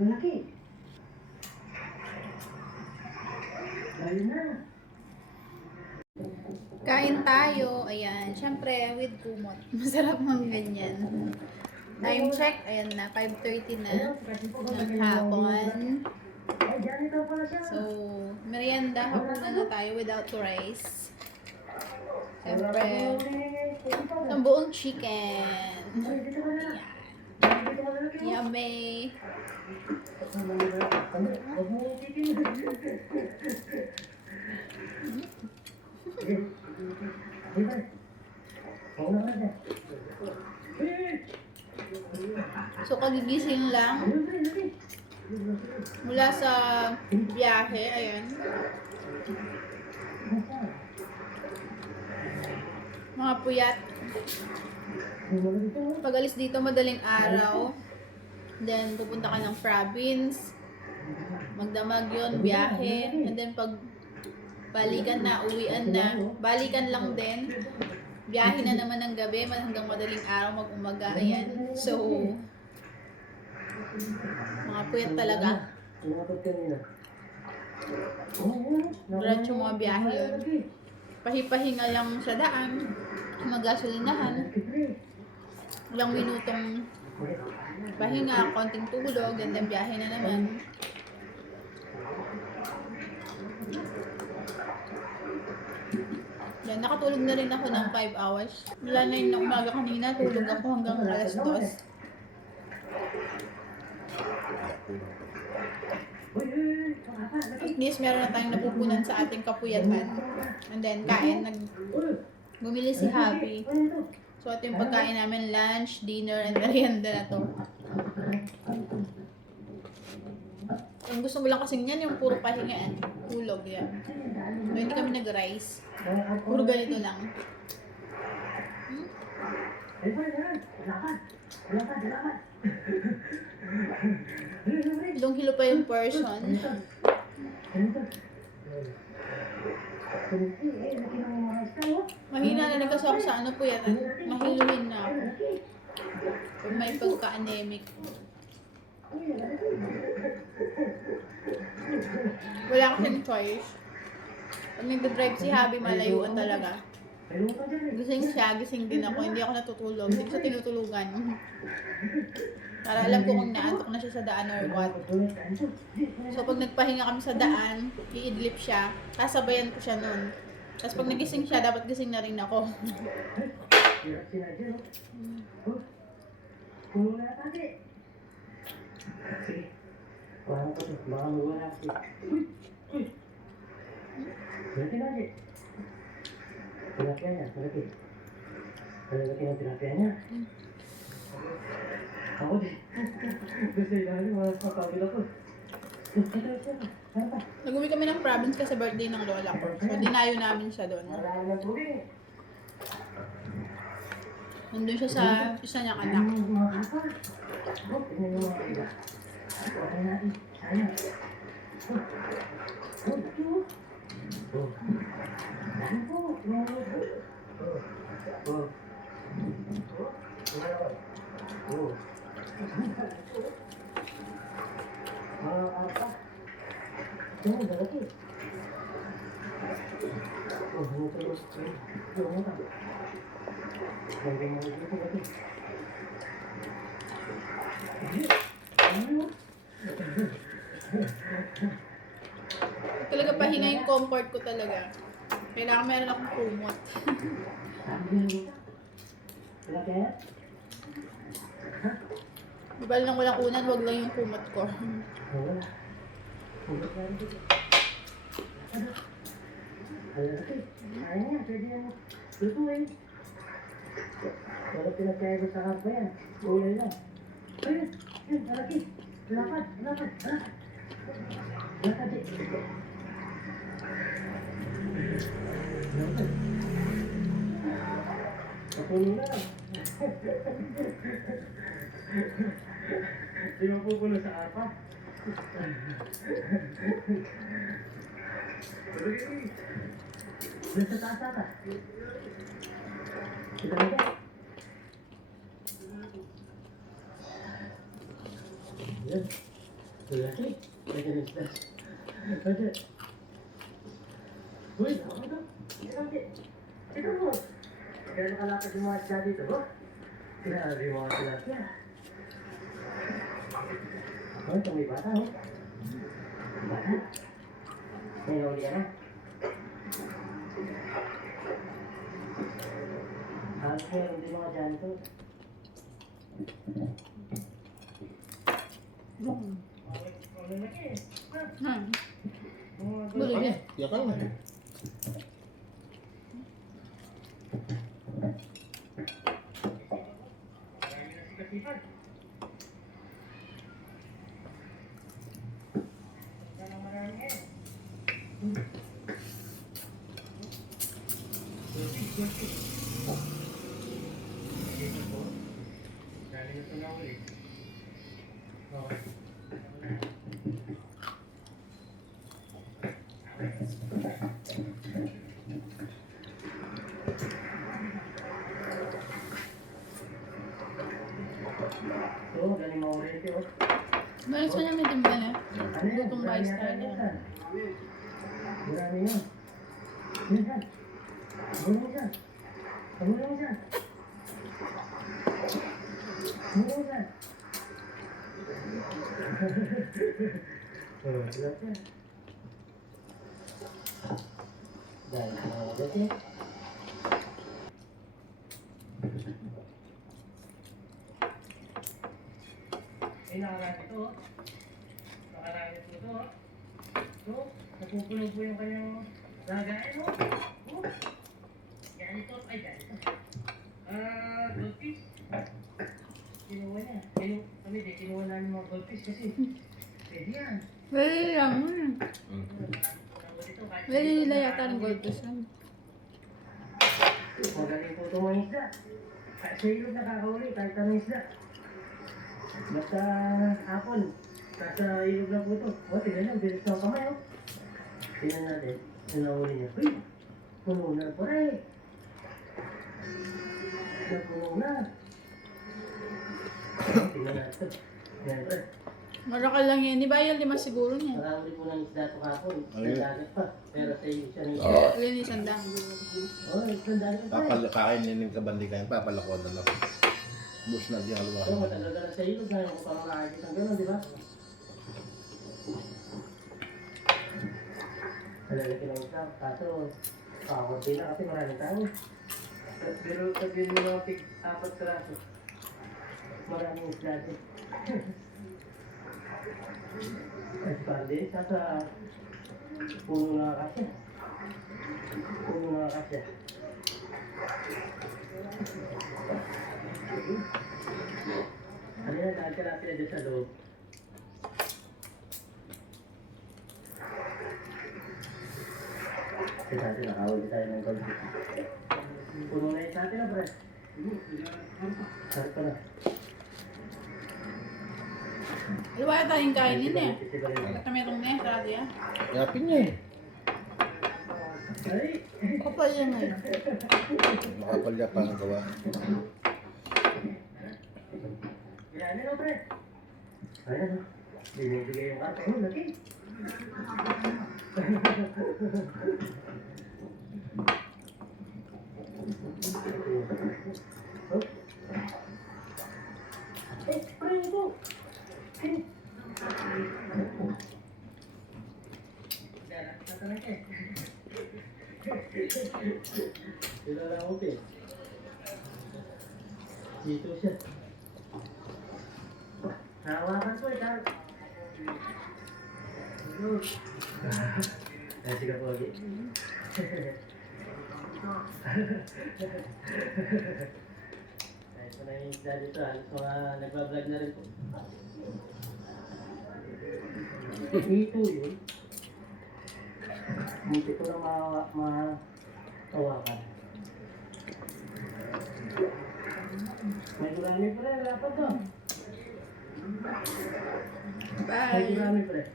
Malaki. Lalo na. Kain tayo. Ayan. Siyempre, with kumot. Masarap mang ganyan. Time check. Ayan na. 5:30 na. Ng hapon. Ay, dyan ito pala siya. So, merienda. Hapunan na tayo without rice. Siyempre, ang buong chicken. Ay, dito ka na. Ayan. Dito ka na. Yummy. Huwag mo titin. Diba? Oo naman na. So, kagigising lang mula sa biyahe. Ayan. Mga puyat. Pag alis dito, madaling araw. Then, pupunta ka ng province. Magdamag yun, biyahe. And then, pag balikan na, uwian na, balikan lang din. Biyahe na naman ng gabi, hanggang madaling araw, mag-umaga. Ayan. So, mga puyat talaga. Diretso mga biyahe yun. Pahipahinga lang sa daan. Magasolinahan. Ilang minutong pahinga, konting tulog, and then biyahe na naman. Yan, nakatulog na rin ako ng 5 hours. Mula 9 ng umaga kanina, tulog ako hanggang alas 2. At least meron na tayong napupunan sa ating kapuyatan. And then, kain. Bumili si Happy. So, ito yung pagkain namin, lunch, dinner, and merienda na to. Ang gusto mo lang kasing yan, yung puro pahinga, tulog yan. So, hindi kami nag-rice. Puro ganito lang. Ilong hilo pa yung person. Mahina na kasi ako sa ano po yan. Mahiluhin na ako. Pag may pagka-anemic. Wala kasing choice. Pag nag-drive si Habi, malayuan talaga. Gising siya, gising din ako. Hindi ako natutulog. Hindi ko siya tinutulugan. Para alam ko kung naantok na siya sa daan or what. So pag nagpahinga kami sa daan, iidlip siya. Kasabayan ko siya nun. Tapos pag nagising siya, dapat gising na rin ako. Tilapia niya, malaki. Malaki ng tilapia niya. Ako din. Gusto ilalim, mga kapagod ako. Nag-uwi kami ng province kasi birthday ng lola ko. So dinayo namin siya doon. Nandun siya sa isa niyang anak. Talaga pahinga yung comfort ko talaga. Kailangan meron akong kumot. Bibal lang walang unan, wag lang yung kumot ko. Wala pinagkaya sa harap yan. Ulan lang. Ayun, yun, malaki. Lakad, lakad, lakad. Lakad eh. Lakad. Papulo na lang. Di ba pupulo sa arpa? Nasa taas ata. Kita na dyan. Yan. Laki. Laki ng isda. Laki. Uy, ako ito. Laki. Ito mo. Kaya nakalapit yung mga isda dito, oh. Grabe yung mga tilapia. Oh, ito may bata, oh. Bata. May nauli ka na. Halos meron din mga dyan ito. Buli niya. Yakan na. So, galing mga ulit yun. Malas pa namin din ba na? Ano yan? Lutong Marami rice yata tayo. yan. Marami yan. Yan yan. Gulong mo dyan. Gulong mo dyan. Gulong mo dyan. Oh, silap yan. Dahil mga ulit yun. Eh, nakarami ito, oh. Nakarami ito, oh. So, napupulog po yung kanyang lagayan, oh. Oh. Yan ito, ay, yan ito. Goldfish. Kinuha niya. Kami din, kinuha namin mga goldfish kasi pwede yan. Pwede lang. Pwede Pwede nila yata ng goldfish lang. Magaling po itong mga isda. Kahit sa ilog nakakahuli, kahit ang isda. Basta hapon, nasa ilog na po ito. O, tignan nyo, bilis ng kamay, o. Tignan natin, yung nahuli niya. Uy, puno na po rin. Napuno na. Tignan natin. Tignan natin. Marakal lang yan. Di ba yung 5 siguro niya? Nakahuli po ng isda ito kahapon. Ayun. Nagdagat pa. Pero sa iyo siya ng isda. Oo. Ayun yung sandang. Oh, isang dagat pa. Kakainin ng kabandikan, papalakon na lang. Bus na di So, haluan. matagal ka na sa ilog. Ngayon ko pa makakakit ng gano'n, di ba? Malalaki lang siya. Kaso, kakunti na kasi maraming tao. Pero sabihin mo mga tig-4 kraso. Maraming isla din. Ay, pande, sa puno na kasya. Puno na kasya. Ano yan, dahil ka natin dyan sa loob. Kasi dati nakahuli tayo ng goldfish. Puno na yung sa atin na, pre. Sarap ka na. Di ba tayong kainin eh? Katametong na eh, sarado yan. Yapin niya eh. Ay! Kapal yan eh. Makapalya pa ang gawa. Yan na, pre. Ayan, no. Binibigay yung karto. Oh, laki. Oh. Eh, pre, ito. Eh. Yan, natatanong ka eh. Sila lang ako eh. Dito siya. Hawakan ko eh, Carl. Ay, sige po lagi. Ay, ito na yung isda dito. Halos mga nagbablog na rin po. Dito yun. Dito ko lang makawakan. May gurami pa rin, dapat to. May Bye! gurami pa rin.